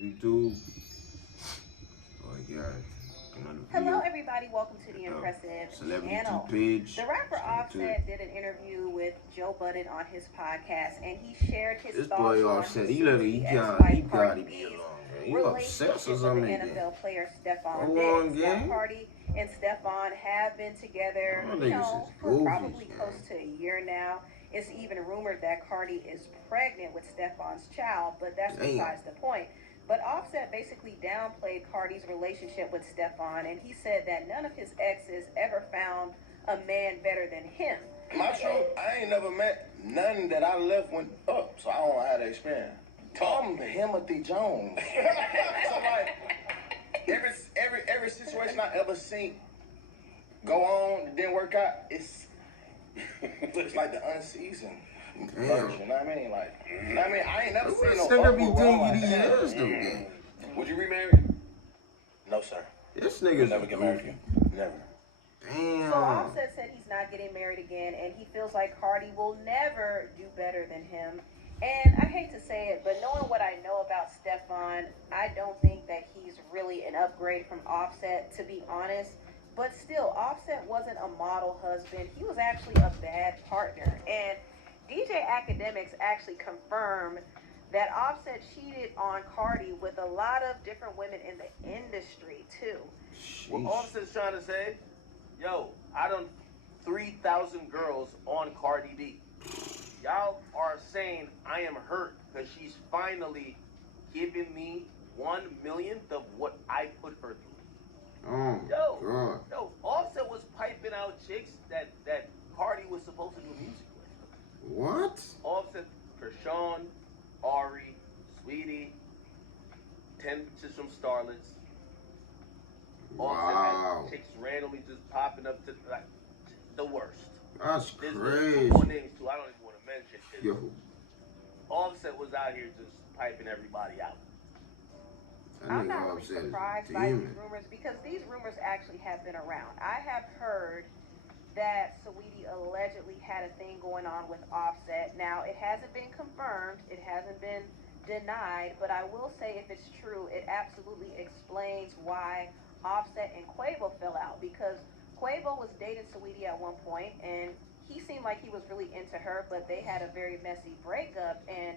we do? Oh, God. Hello, everybody. Welcome to the Impressive Channel. Page. The rapper Offset did an interview with Joe Budden on his podcast, and he shared his This thoughts boy on Offset, his he ex-wife Cardi be B's alone. He relationship obsessed or with the something. NFL player Stephon Go Diggs. Now, Cardi and Stephon have been together, for probably close to a year now. It's even rumored that Cardi is pregnant with Stephon's child, but that's besides the point. But Offset basically downplayed Cardi's relationship with Stephon, and he said that none of his exes ever found a man better than him. My truth, I ain't never met none that I left went up, so I don't know how to experience. Tom Timothy Jones. So like every situation I ever seen go on, it didn't work out, it's like the unseasoned version, you know what I mean? Like, I ain't never seen no nigga be upward roll doing like that. though. Would you remarry? No, sir. This nigga's never get married again. Never. Damn. So Offset said he's not getting married again, and he feels like Cardi will never do better than him. And I hate to say it, but knowing what I know about Stephon, I don't think that he's really an upgrade from Offset, to be honest. But still, Offset wasn't a model husband. He was actually a bad partner. And DJ Academics actually confirmed that Offset cheated on Cardi with a lot of different women in the industry, too. What Offset's trying to say, yo, I done 3,000 girls on Cardi B. Y'all are saying I am hurt because she's finally giving me 1/1,000th of what I put her through. Oh, God. Yo, Offset was piping out chicks that Cardi was supposed to do music with. What? Offset, Chrisean, Ari, Saweetie, 10 bitches from Starlets. Offset had chicks randomly just popping up to like the worst. That's There's crazy. two more names too. I don't even want to mention it. Yo. Offset was out here just piping everybody out. I'm not really surprised by these rumors because these rumors actually have been around. I have heard that Saweetie allegedly had a thing going on with Offset. Now, it hasn't been confirmed. It hasn't been denied. But I will say if it's true, it absolutely explains why Offset and Quavo fell out. Because Quavo was dating Saweetie at one point, and he seemed like he was really into her, but they had a very messy breakup. And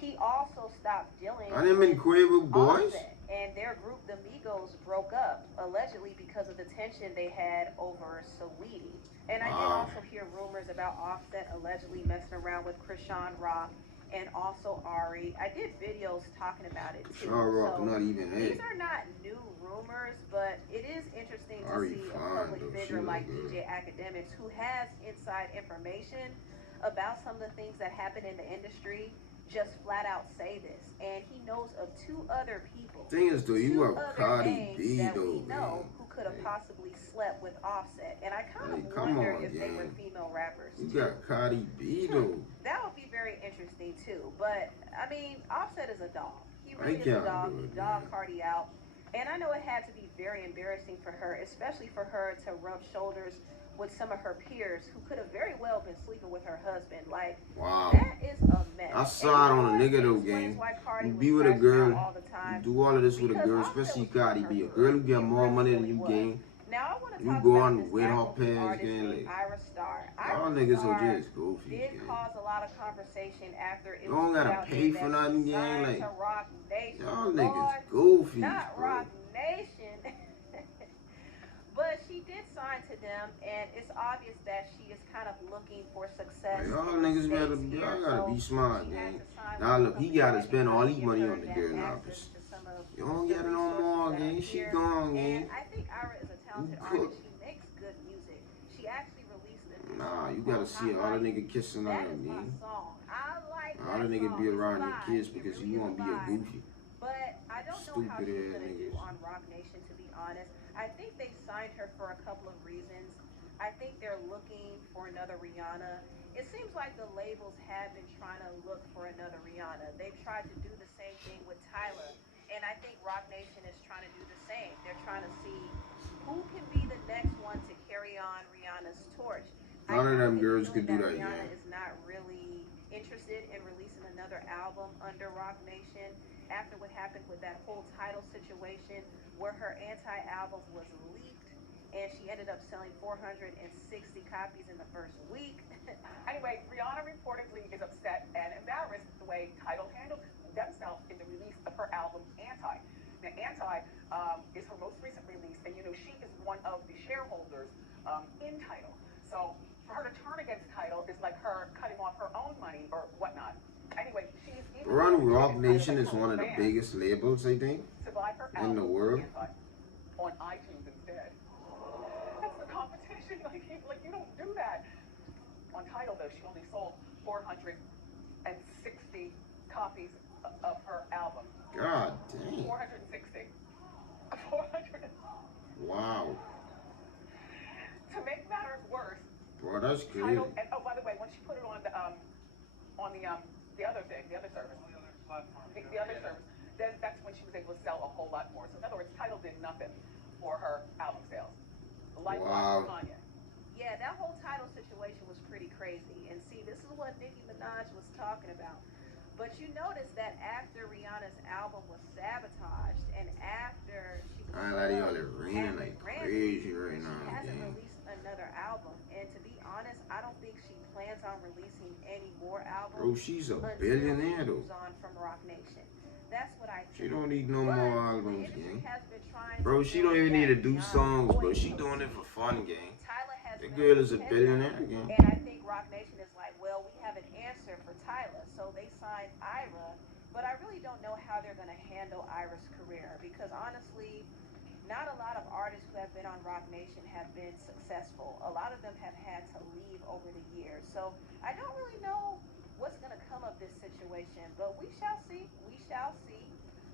he also stopped dealing with Quavo boys? Offset. And their group, the Migos, broke up, allegedly because of the tension they had over Saweetie. And I did also hear rumors about Offset allegedly messing around with Chrisean Rock and also Ari. I did videos talking about it too. Rock, not even these are not new rumors, but it is interesting to see a public figure like DJ Academics who has inside information about some of the things that happen in the industry just flat out say this. And he knows of two other people. Thing is, though, you have Cardi B, that though, we know who could have possibly slept with Offset. And I kind of wonder if they were female rappers. You got Cardi B, though. That would be very interesting, too. But, I mean, Offset is a dog. He really is a dog. He dogged Cardi out. And I know it had to be very embarrassing for her, especially for her to rub shoulders with some of her peers who could have very well been sleeping with her husband. Like, that is a mess. I saw it on a nigga though, gang. You be with a girl, you do all of this with a girl, especially Cardi B. A girl who get more money than you, gang. Now, I want to you talk go about on this with her Afro pants, artist gang. named Like, Ira Star. y'all Ira niggas Star are just goofy, did gang. cause a lot of conversation after it You don't was gotta out pay there for that nothing, she gang. signed Like, to Rock Nation. y'all niggas Lord, goofy, not bro. Rock Nation. But she did sign to them, and it's obvious that she is kind of looking for success. Y'all niggas better, y'all gotta be smart, gang. Now look, he gotta spend all his money on the girl now. You don't get it no more, gang. She gone, gang. And I think Ira is a talented artist. She makes good music. She actually released a new Nah, you gotta see all the nigga kissing on him, gang. I like All the nigga be around your kids because you won't be a goofy. But I don't know how she's gonna do on Rock Nation, to be honest. I think they signed her for a couple of reasons. I think they're looking for another Rihanna. It seems like the labels have been trying to look for another Rihanna. They've tried to do the same thing with Tyler. And I think Rock Nation is trying to do the same. They're trying to see who can be the next one to carry on Rihanna's torch. None of them girls could do that, Rihanna is not really interested in releasing another another album under Rock Nation after what happened with that whole title situation where her anti-album was leaked and she ended up selling 460 copies in the first week. Anyway, Rihanna reportedly is upset and embarrassed the way Tidal handled themselves in the release of her album, Anti. Now, Anti is her most recent release, and you know, she is one of the shareholders in Tidal. So for her to turn against Tidal is like her cutting off her own money or whatnot. Anyway, she's even... Rock Nation is one of the biggest labels, I think, in the world. On iTunes instead. That's the competition. Like you don't do that. On Tidal, though, she only sold 460 copies of her album. God dang. 460. 400. Wow. To make matters worse, Bro, that's crazy. Tidal, and oh, by the way, when she put it on the other thing, the other service, then that's when she was able to sell a whole lot more. So in other words, Tidal did nothing for her album sales. Likewise, Kanye. Yeah, that whole title situation was pretty crazy. And see, this is what Nicki Minaj was talking about. But you notice that after Rihanna's album was sabotaged and after she was raining like crazy right now, she hasn't released another album. And to be honest, I don't think she plans on releasing any more albums. Bro, she's a billionaire though. On from Rock Nation. That's what I think. She don't need no more albums, gang. Bro, Bro, she don't even need to do songs, bro. She doing it for fun, gang. The girl is a billionaire, gang. And I think Rock Nation is like, well, we have an answer for Tyler, so they signed Ira. But I really don't know how they're going to handle Ira's career because honestly, not a lot of artists who have been on Rock Nation have been successful. A lot of them have had to leave over the years. So I don't really know what's going to come of this situation, but we shall see. We shall see.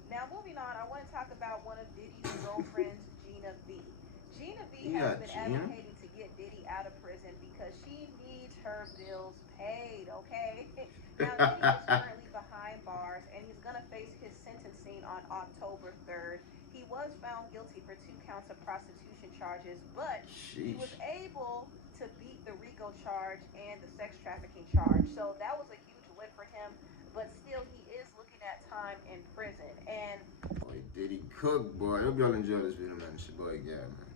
Now, moving on, I want to talk about one of Diddy's girlfriends, Gina B. Gina B has been advocating to get Diddy out of prison because she needs her bills paid, okay? Now, Diddy is currently behind bars, and he's going to face his sentencing on October 3rd. He was found guilty for 2 counts of prostitution charges, but he was able to beat the RICO charge and the sex trafficking charge. So that was a huge win for him, but still he is looking at time in prison. And boy, Diddy cook, boy. I hope y'all enjoy this video, man. It's your boy, Garret, man.